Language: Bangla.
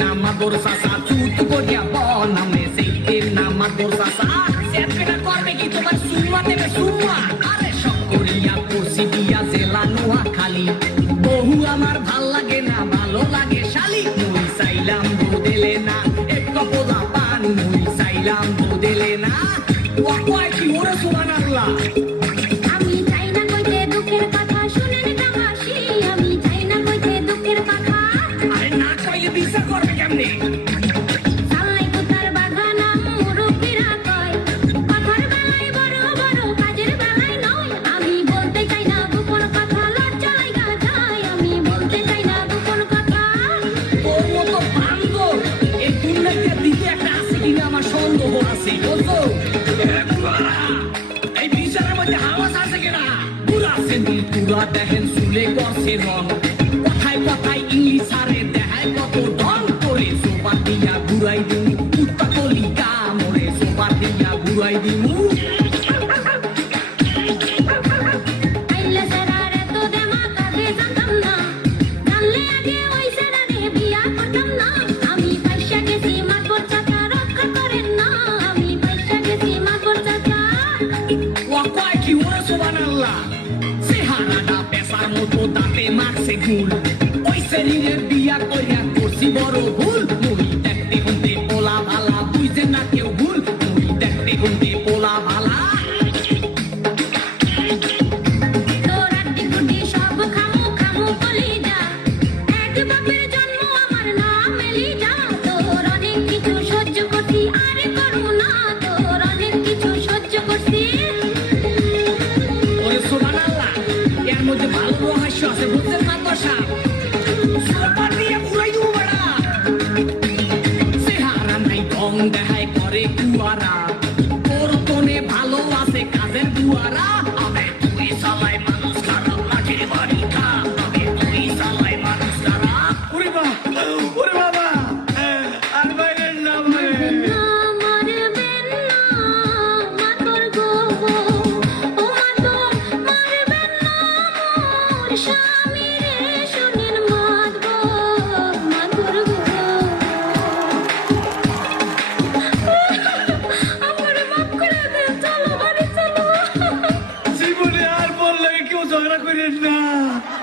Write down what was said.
নামাদর চাচা চুত করিয়া বনামে সেইতে নামাদর চাচা সেটা করবে কি তোমার সুম্মা দেবে সুম্মা আরে শখ করিয়া করছি দিয়া জেলা নোয়া খালি বহু আমার ভাল লাগে না ভালো লাগে শালি মুই চাইলাম বদলে না এক কপলা পান মুই চাইলাম বদলে না ও কয় কি ওরে সুবহানাল্লাহ আমি চাই না কইতে দুঃখের কথা শুনেন তামাশি আমি চাই না কইতে দুঃখের কথা আরে না কইলে বিচার করবে কেমনে সালাই কুতার বাগানা মুরব্বিরা কয় কথার বেলায় বড় বড় কাজের বেলায় নয় আমি বলতে চাই না গোপন কথা লজ্জা লাগা যায় আমি বলতে চাই না গোপন কথা তোর মতো বান্দর এই দুনিয়াতে দিতে একটা আছে কিনা আমার সন্দেহ আছে বুঝছো এই বিচারের মধ্যে হাওয়াস আছে কিনা পুরা সেদিন পুরা দেখেন চুলে করছে রং কথায় কথায় ইংলিশ আরে দেখায় কত ঢং করে সোপা দিয়া ঘুরাই দিমু কুত্তা কলি কামড়ে সোপা দিয়া ঘুরাই দিমু আইলে সেরার এত দেমা কাছে জানতাম না জানলে আগে ওই সেরারে বিয়া করতাম না আমি পয়সা গেছি মাতবর চাচা রক্ষা করেন না আমি পয়সা গেছি মাতবর চাচা ও কয় কি ওরে সুবহানাল্লাহ চেহারাটা পেশার মতো দাঁতে মারছে গুল ওই শরীরের বিয়া কইরা করছি বড় ভুল মুই দেখতে গুনতে পোলা ভালা বুঝে না কেউ ভুল মুই দেখতে গুনতে পোলা ভালা তোর আড্ডি গুড্ডি সব খামু খামু কলিজা এক বাপের জন্ম আমার নাম এলিজা